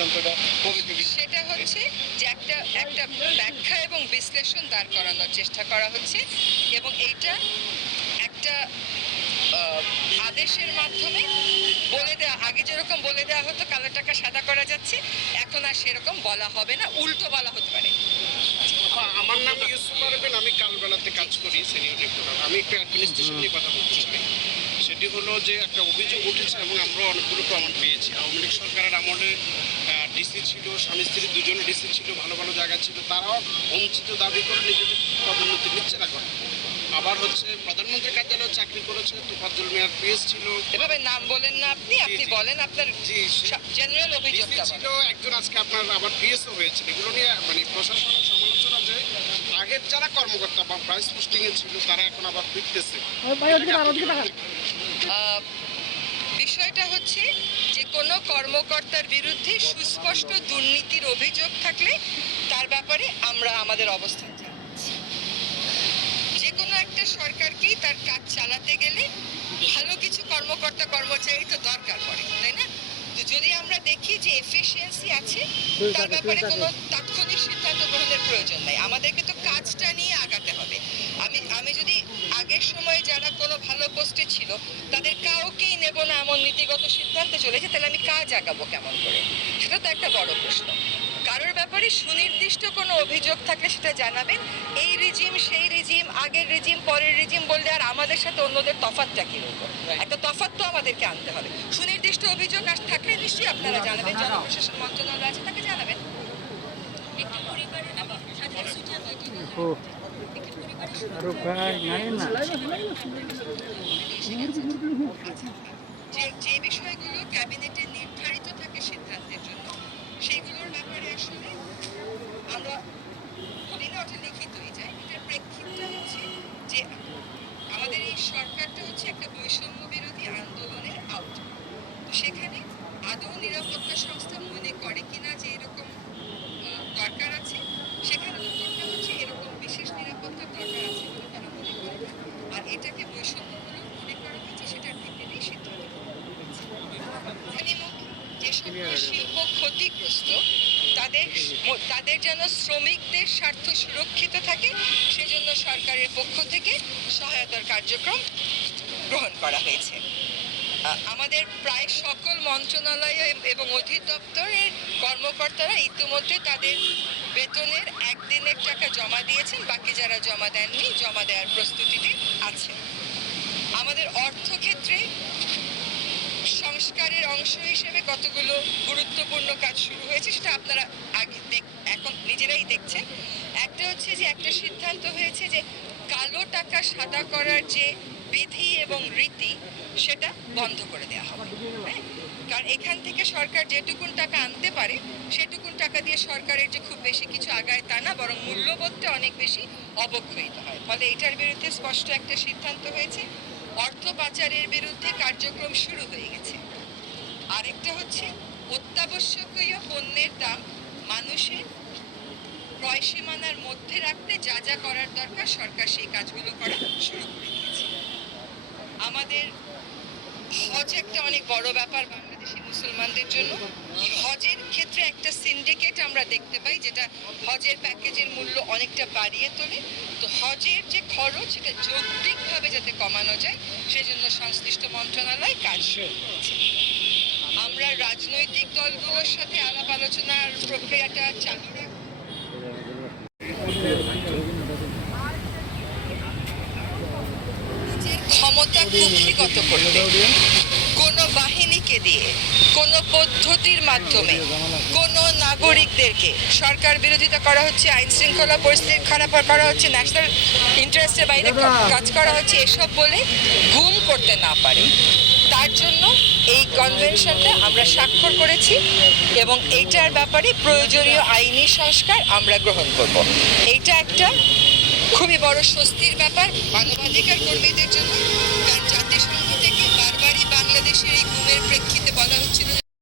সিদ্ধান্তটা সেটা হচ্ছে যে একটা একটা ব্যাখ্যা এবং বিশ্লেষণ দাঁড় করানোর চেষ্টা করা হচ্ছে এবং এইটা একটা আদেশের মাধ্যমে বলে দেওয়া আগে যেরকম বলে দেওয়া হতো কালো টাকা সাদা করা যাচ্ছে এখন আর সেরকম বলা হবে না উল্টো বলা হতে পারে। আমার নাম ইউসুফ আরবেন আমি কালবেলাতে কাজ করি সিনিয়র আমি একটু অ্যাডমিনিস্ট্রেশন নিয়ে কথা বলতে চাই। সেটি হলো যে একটা অভিযোগ উঠেছে এবং আমরা অনেকগুলো প্রমাণ পেয়েছি। আওয়ামী লীগ সরকারের আমলে ডিসি ছিল স্বামী স্ত্রী দুজনে ডিসি ছিল ভালো ভালো জায়গা ছিল তারাও বঞ্চিত দাবি করে নিজেদের পদোন্নতি নিচ্ছে না করে আবার হচ্ছে প্রধানমন্ত্রী কার্যালয়ে চাকরি করেছে তোফাজ্জল মেয়ার পিএস ছিল। এভাবে নাম বলেন না আপনি আপনি বলেন আপনার জেনারেল অভিযোগটা ছিল একজন আজকে আপনার আবার পিএসও হয়েছে এগুলো নিয়ে মানে প্রশাসনের সমালোচনা যে আগের যারা কর্মকর্তা বা প্রাইস পোস্টিং এ ছিল তারা এখন আবার ফিরতেছে। বিষয়টা হচ্ছে যে কোনো কর্মকর্তার বিরুদ্ধে সুস্পষ্ট দুর্নীতির অভিযোগ থাকলে তার ব্যাপারে আমরা আমাদের অবস্থান জানাচ্ছি। যে কোনো একটা সরকারকেই তার কাজ চালাতে গেলে ভালো কিছু কর্মকর্তা কর্মচারী তো দরকার পড়ে তাই না? তো যদি আমরা দেখি যে এফিসিয়েন্সি আছে তার ব্যাপারে কোনো তাৎক্ষণিক সিদ্ধান্ত গ্রহণের প্রয়োজন নাই। আমাদেরকে তো কাজটা নিয়ে আগাতে হবে। আমি আমি যদি আগের সময় যারা কোনো ভালো পোস্টে ছিল তাদের কাউকেই নেব না এমন নীতিগত সিদ্ধান্তে চলেছে তাহলে আমি কাজ আগাবো কেমন করে? সেটা তো একটা বড় প্রশ্ন। কারোর ব্যাপারে সুনির্দিষ্ট কোনো অভিযোগ থাকলে সেটা জানাবেন। এই রিজিম সেই রিজিম আগের রিজিম পরের রিজিম বললে আর আমাদের সাথে অন্যদের তফাতটা কি হতো একটা তফাত তো আমাদেরকে আনতে হবে। সুনির্দিষ্ট অভিযোগ আর থাকলে নিশ্চয়ই আপনারা জানাবেন জনপ্রশাসন মন্ত্রণালয় আছে তাকে জানাবেন। একটি পরিবারের আমি যে বিষয়গুলো ক্যাবিনেটে নির্ধারিত থাকে সিদ্ধান্তের জন্য সেইগুলোর ব্যাপারে আসলে আমরা বলি না ওটা লিখিতই যায় এটার প্রেক্ষিতটা হচ্ছে যে আমাদের এই সরকারটা হচ্ছে একটা বৈষম্য বিরোধী আন্দোলনের আউট তো সেখানে আদৌ নিরাপত্তা সংস্থা মনে করে কিনা যে এরকম আহ, দরকার আছে সেখানে উত্তরটা হচ্ছে এরকম বিশেষ নিরাপত্তার দরকার আছে বলে তারা মনে করে না আর এটাকে বৈষম্যমূলক মনে করা হচ্ছে সেটার ভিত্তিতেই সিদ্ধান্ত গ্রহণ করেছে। বিনিমুখ যে সকল শিল্প ক্ষতিগ্রস্ত তাদের যেন শ্রমিকদের স্বার্থ সুরক্ষিত থাকে, সেজন্য সরকারের পক্ষ থেকে সহায়তার কার্যক্রম গ্রহণ করা হয়েছে। আমাদের প্রায় সকল মন্ত্রণালয় এবং অধিদপ্তরের কর্মকর্তারা ইতিমধ্যে তাদের বেতনের একদিনের টাকা জমা দিয়েছেন, বাকি যারা জমা দেননি, জমা দেওয়ার প্রস্তুতিতে আছে আমাদের অর্থক্ষেত্রে সংস্কারের অংশ হিসেবে কতগুলো গুরুত্বপূর্ণ কাজ শুরু হয়েছে সেটা আপনারা আগে এখন নিজেরাই দেখছেন। একটা হচ্ছে যে, একটা সিদ্ধান্ত হয়েছে যে, কালো টাকা সাদা করার যে বিধি এবং রীতি, সেটা বন্ধ করে দেওয়া হবে। হ্যাঁ? কারণ এখান থেকে সরকার যেটুকুন টাকা আনতে পারে, সেটুকুন টাকা দিয়ে সরকারের যে খুব বেশি কিছু আগায় তা না, বরং মূল্যবোধটা অনেক বেশি অবক্ষয়িত হয়। ফলে এটার বিরুদ্ধে স্পষ্ট একটা সিদ্ধান্ত হয়েছে। অর্থ পাচারের বিরুদ্ধে কার্যক্রম শুরু হয়ে গেছে। আরেকটা হচ্ছে অত্যাবশ্যকীয় পণ্যের দাম মানুষের ক্রয় সীমানার মধ্যে রাখতে যা যা করার দরকার সরকার সেই কাজগুলো করা শুরু করে দিয়েছে। আমাদের হজ একটা অনেক বড় ব্যাপার বাংলাদেশি মুসলমানদের জন্য। হজের ক্ষেত্রে একটা সিন্ডিকেট আমরা দেখতে পাই যেটা হজের প্যাকেজের মূল্য অনেকটা বাড়িয়ে তোলে। তো হজের যে খরচ সেটা যৌক্তিকভাবে যাতে কমানো যায় সেজন্য সংশ্লিষ্ট মন্ত্রণালয় কাজ শুরু করেছে। আমরা রাজনৈতিক দলগুলোর সাথে আলাপ আলোচনার প্রক্রিয়াটা চালু ক্ষমতা কুক্ষিগত করতে, কোন বাহিনীকে দিয়ে, কোন পদ্ধতির মাধ্যমে, কোন নাগরিকদেরকে সরকার বিরোধিতা করা হচ্ছে আইন শৃঙ্খলা পরিস্থিতি খারাপ করা হচ্ছে ন্যাশনাল ইন্টারেস্টের বাইরে কাজ করা হচ্ছে, এসব বলে গুম করতে না পারে। এই কনভেনশনটা আমরা স্বাক্ষর করেছি এবং এইটার ব্যাপারে প্রয়োজনীয় আইনি সংস্কার আমরা গ্রহণ করব। এইটা একটা খুবই বড় স্বস্তির ব্যাপার। মানবাধিকার কর্মীদের জন্য কারণ জাতিসংঘ থেকে বারবারই বাংলাদেশের এই গুমের প্রেক্ষিতে বলা হচ্ছিল